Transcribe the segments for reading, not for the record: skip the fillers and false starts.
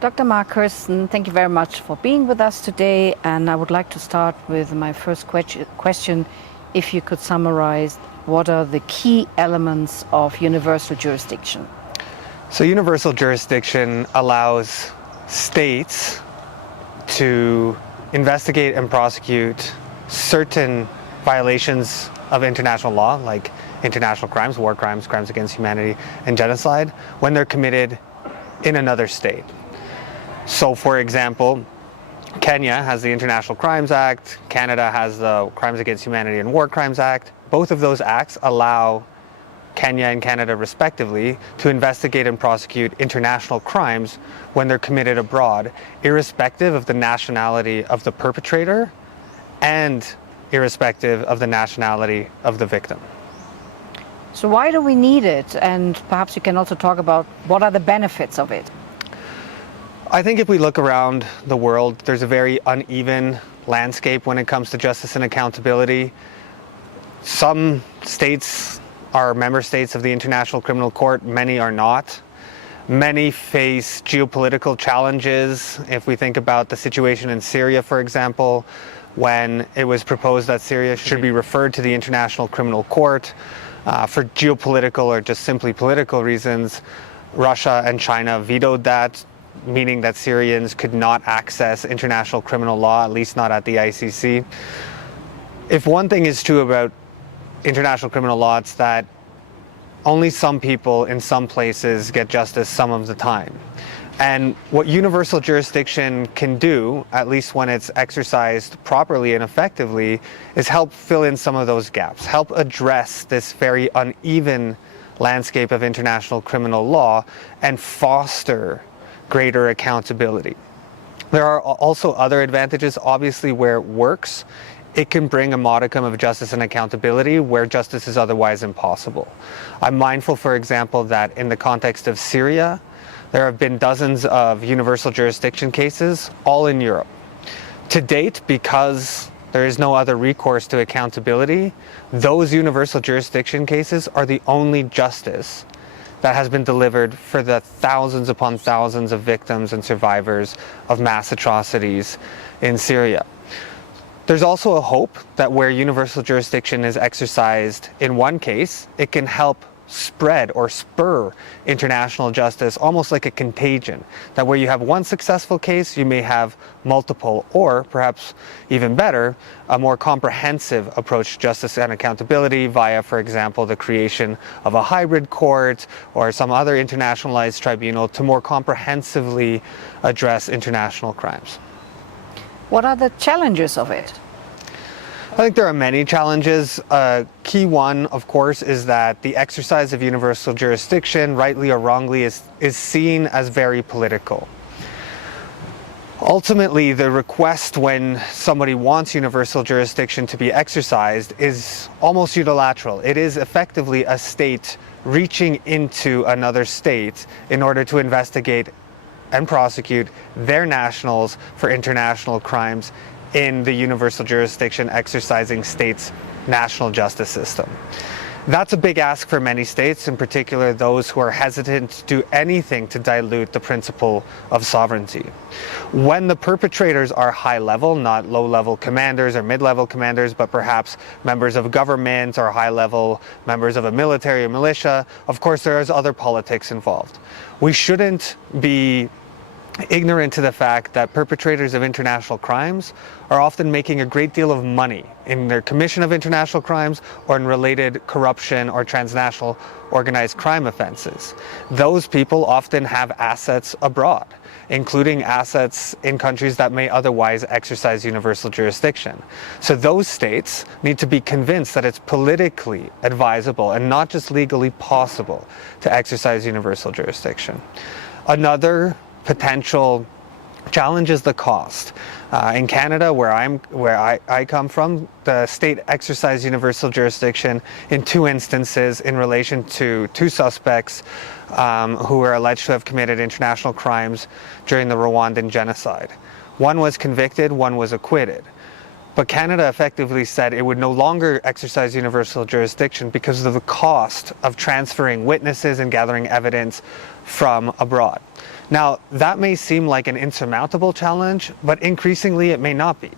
Dr. Mark Kersten, thank you very much for being with us today. And I would like to start with my first question. If you could summarize, what are the key elements of universal jurisdiction? So universal jurisdiction allows states to investigate and prosecute certain violations of international law, like international crimes, war crimes, crimes against humanity, and genocide, when they're committed in another state. So, for example, Kenya has the International Crimes Act, Canada has the Crimes Against Humanity and War Crimes Act. Both of those acts allow Kenya and Canada, respectively, to investigate and prosecute international crimes when they're committed abroad, irrespective of the nationality of the perpetrator and irrespective of the nationality of the victim. So why do we need it? And perhaps you can also talk about what are the benefits of it? I think if we look around the world, there's a very uneven landscape when it comes to justice and accountability. Some states are member states of the International Criminal Court, many are not. Many face geopolitical challenges. If we think about the situation in Syria, for example, when it was proposed that Syria should be referred to the International Criminal Court for geopolitical or just simply political reasons, Russia and China vetoed that, meaning that Syrians could not access international criminal law, at least not at the ICC. If one thing is true about international criminal law, it's that only some people in some places get justice some of the time. And what universal jurisdiction can do, at least when it's exercised properly and effectively, is help fill in some of those gaps, help address this very uneven landscape of international criminal law and foster greater accountability. There are also other advantages. Obviously, where it works, it can bring a modicum of justice and accountability where justice is otherwise impossible. I'm mindful, for example, that in the context of Syria, there have been dozens of universal jurisdiction cases, all in Europe. To date, because there is no other recourse to accountability, those universal jurisdiction cases are the only justice that has been delivered for the thousands upon thousands of victims and survivors of mass atrocities in Syria. There's also a hope that where universal jurisdiction is exercised in one case, it can help spread or spur international justice, almost like a contagion, that where you have one successful case, you may have multiple, or perhaps even better, a more comprehensive approach to justice and accountability via, for example, the creation of a hybrid court or some other internationalized tribunal to more comprehensively address international crimes. What are the challenges of it? I think there are many challenges. A key one, of course, is that the exercise of universal jurisdiction, rightly or wrongly, is seen as very political. Ultimately, the request when somebody wants universal jurisdiction to be exercised is almost unilateral. It is effectively a state reaching into another state in order to investigate and prosecute their nationals for international crimes in the universal jurisdiction exercising states' national justice system. That's a big ask for many states, in particular those who are hesitant to do anything to dilute the principle of sovereignty. When the perpetrators are high level, not low level commanders or mid-level commanders, but perhaps members of government or high level members of a military or militia, of course there is other politics involved. We shouldn't be ignorant to the fact that perpetrators of international crimes are often making a great deal of money in their commission of international crimes or in related corruption or transnational organized crime offenses. Those people often have assets abroad, including assets in countries that may otherwise exercise universal jurisdiction. So those states need to be convinced that it's politically advisable and not just legally possible to exercise universal jurisdiction. Another potential challenge is the cost. In Canada, where I come from, the state exercised universal jurisdiction in two instances in relation to two suspects who were alleged to have committed international crimes during the Rwandan genocide. One was convicted, one was acquitted. But Canada effectively said it would no longer exercise universal jurisdiction because of the cost of transferring witnesses and gathering evidence from abroad. Now, that may seem like an insurmountable challenge, but increasingly it may not be.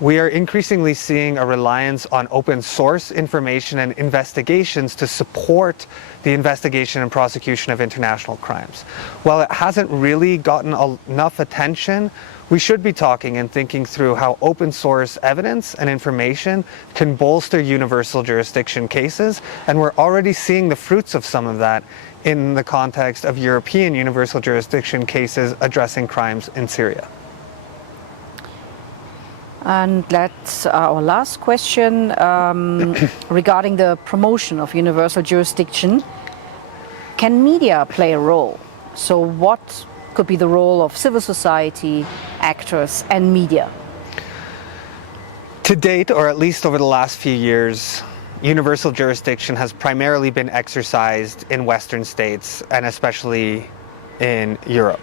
We are increasingly seeing a reliance on open source information and investigations to support the investigation and prosecution of international crimes. While it hasn't really gotten enough attention, we should be talking and thinking through how open source evidence and information can bolster universal jurisdiction cases, and we're already seeing the fruits of some of that in the context of European universal jurisdiction cases addressing crimes in Syria. And that's our last question regarding the promotion of universal jurisdiction. Can media play a role? So what could be the role of civil society, actors, and media? To date, or at least over the last few years, universal jurisdiction has primarily been exercised in Western states and especially in Europe.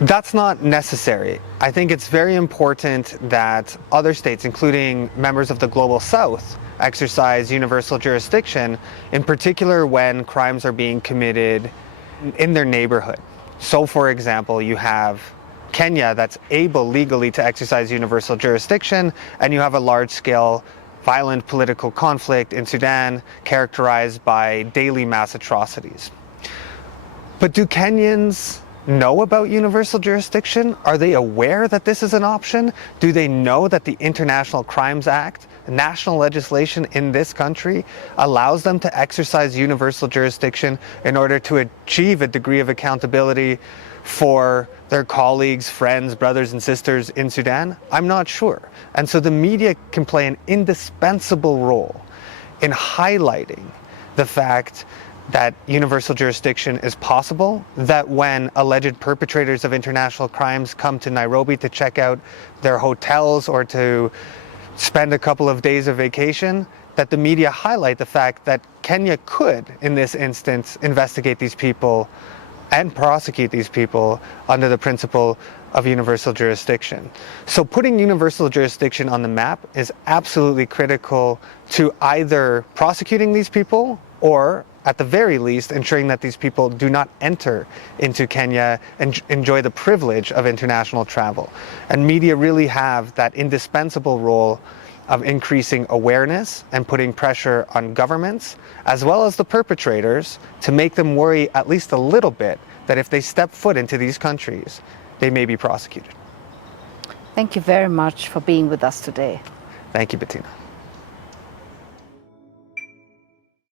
That's not necessary. I think it's very important that other states, including members of the Global South, exercise universal jurisdiction, in particular when crimes are being committed in their neighborhood. So, for example, you have Kenya that's able legally to exercise universal jurisdiction, and you have a large-scale violent political conflict in Sudan characterized by daily mass atrocities. But do Kenyans know about universal jurisdiction? Are they aware that this is an option? Do they know that the International Crimes Act, national legislation in this country, allows them to exercise universal jurisdiction in order to achieve a degree of accountability for their colleagues, friends, brothers and sisters in Sudan? I'm not sure. And so the media can play an indispensable role in highlighting the fact that universal jurisdiction is possible, that when alleged perpetrators of international crimes come to Nairobi to check out their hotels or to spend a couple of days of vacation, that the media highlight the fact that Kenya could, in this instance, investigate these people and prosecute these people under the principle of universal jurisdiction. So putting universal jurisdiction on the map is absolutely critical to either prosecuting these people or, at the very least, ensuring that these people do not enter into Kenya and enjoy the privilege of international travel. And media really have that indispensable role of increasing awareness and putting pressure on governments, as well as the perpetrators, to make them worry at least a little bit that if they step foot into these countries, they may be prosecuted. Thank you very much for being with us today. Thank you, Bettina.